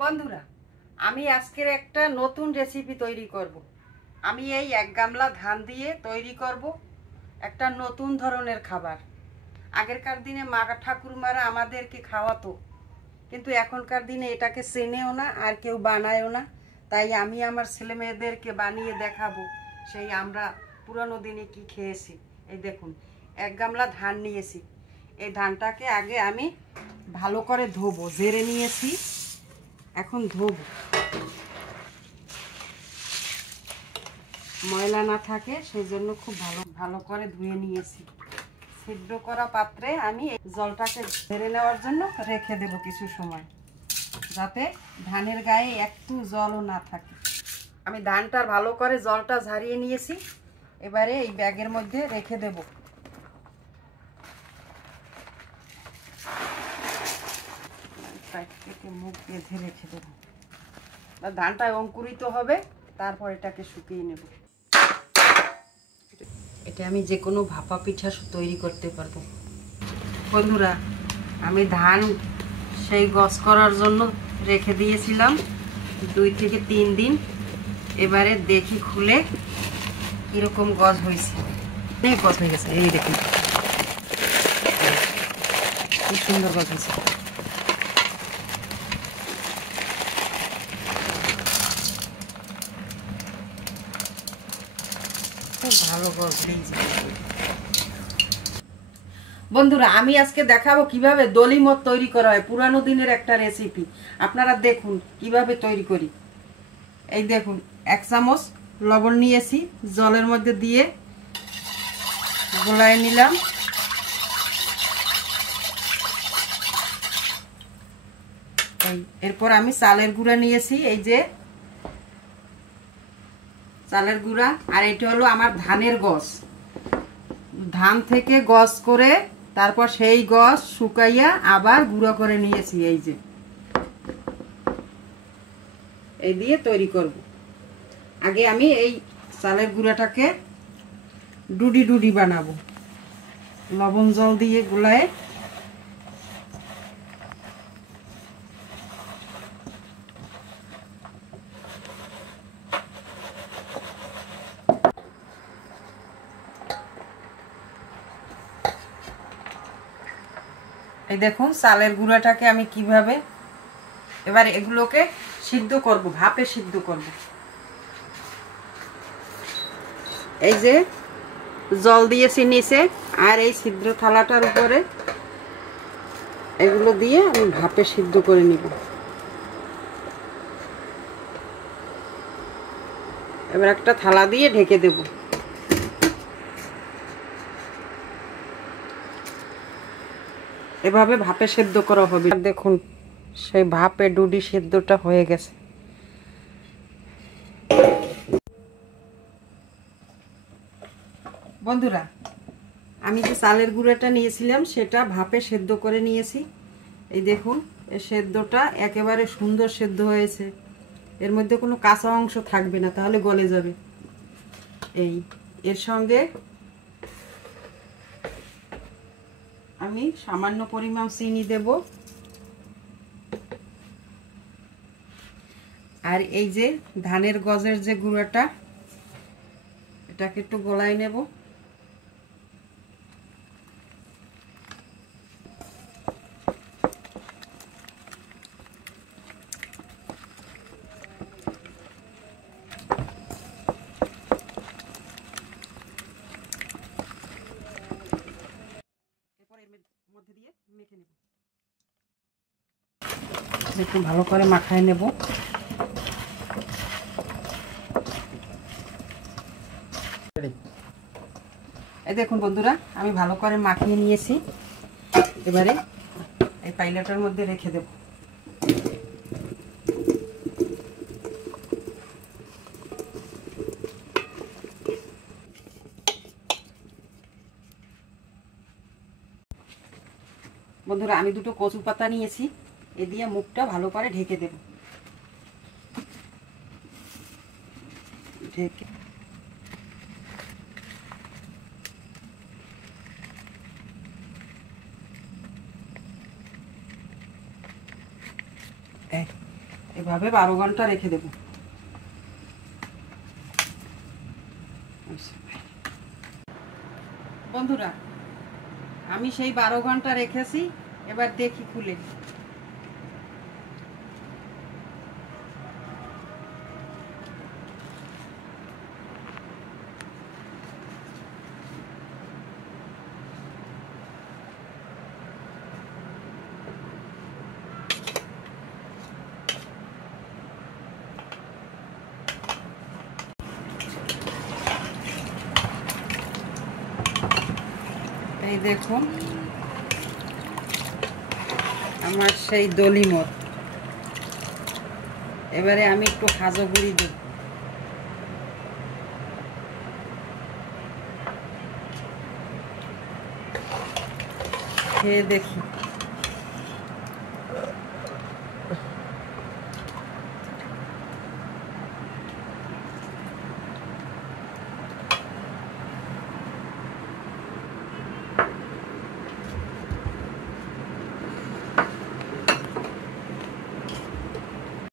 বন্ধুরা, আমি আজকের একটা নতুন রেসিপি তৈরি করব। আমি এই 1 গামলা ধান দিয়ে তৈরি করব একটা নতুন ধরনের খাবার। আগেরকার দিনে মা ঠাকুরমারা আমাদেরকে খাওয়াতো, কিন্তু এখনকার দিনে এটাকে চেনেও না আর কেউ বানায়ও না। তাই আমি আমার ছেলে মেয়েদেরকে বানিয়ে দেখাবো সেই আমরা পুরনো দিনে কি খেয়েছি। এই দেখুন, 1 গামলা ধান নিয়েছি। এই ধানটাকে আগে আমি ভালো করে ধোবো, ঝেড়ে নিয়েছি, এখন ধোবো, ময়লা না থাকে সেই জন্য খুব ভালো করে ধুয়ে নিয়েছি। সিদ্ধ করা পাত্রে আমি এই জলটাকে ঝেড়ে নেওয়ার জন্য রেখে দেব কিছু সময়, যাতে ধানের গায়ে একটু জলও না থাকে। আমি ধানটার ভালো করে জলটা ঝারিয়ে নিয়েছি, এবারে এই ব্যাগের মধ্যে রেখে দেব। মুখ বেঁধে রেখে দেব। ধানটা অঙ্কুরিত হবে, তারপর এটাকে শুকিয়ে নেব। এটা আমি যে কোনো ভাপা পিঠা তৈরি করতে পারবো। বন্ধুরা, আমি ধান সেই গজ করার জন্য রেখে দিয়েছিলাম 2 থেকে 3 দিন। এবারে দেখি খুলে কিরকম গজ হয়েছে। অনেক গজ হয়ে গেছে, এই দেখুন কি সুন্দর গজ হয়েছে। খুব ভালো গজ হয়েছে। বন্ধুরা, আমি আজকে দেখাবো কিভাবে দলিমত তৈরি করা হয়, পুরানো দিনের একটা রেসিপি। আপনারা দেখুন কিভাবে তৈরি করি। এই দেখুন, 1 চামচ লবণ নিয়েছি, জলের মধ্যে দিয়ে গোলায় নিলাম। এরপর আমি চালের গুঁড়া নিয়েছি, এই যে চালের গুঁড়া, আর এটা হলো আমার ধানের গজ। ধান থেকে গজ করে তারপর সেই গজ শুকাইয়া আবার গুঁড়ো করে নিয়েছি। এই যে এই দিয়ে তৈরি করব। আগে আমি এই চালের গুঁড়াটাকে ডুডি ডুডি বানাবো, লবণ জল দিয়ে গুলায়। এই দেখুন চালের গুঁড়াটাকে আমি কিভাবে এবার এগুলোকে সিদ্ধ করব, ভাপে সিদ্ধ করব। এই যে জল দিয়েছি নিচে, আর এই ছিদ্র থালাটার উপরে এগুলো দিয়ে আমি ভাপে সিদ্ধ করে নিব। এবার একটা থালা দিয়ে ঢেকে দেব। এভাবে ভাপে সিদ্ধ করা হবে। দেখুন সেই ভাপে ডুডি সিদ্ধটা হয়ে গেছে। বন্ধুরা, আমি যে চালের গুঁড়াটা নিয়েছিলাম সেটা ভাপে সেদ্ধ করে নিয়েছি। এই দেখুন, এই সেদ্ধটা একেবারে সুন্দর সেদ্ধ হয়েছে। এর মধ্যে কোনো কাঁচা অংশ থাকবে না, তাহলে গলে যাবে। এর সঙ্গে আমি সামান্য পরিমাণ চিনি দেব, আর এই যে ধানের গজের যে গুঁড়াটা, এটাকে একটু গলায় নেব। মধ্যে দিয়ে মেখে নেব, একটু ভালো করে মাখায় নেব। এই দেখুন বন্ধুরা, আমি ভালো করে মাখিয়ে নিয়েছি। এবারে এই পাইলাটার মধ্যে রেখে দেব। বন্ধুরা, আমি 2টো কচু পাতা নিয়েছি, এ দিয়ে মুখটা ভালো করে ঢেকে দেব। ঢেকে এভাবে 12 ঘন্টা রেখে দেব। বন্ধুরা, আমি সেই 12 ঘন্টা রেখেছি, এবার দেখি খুলে। এই দেখুন আমার সেই দলিমত। এবারে আমি একটু খাজো গুঁড়ি দেব। খেয়ে দেখি।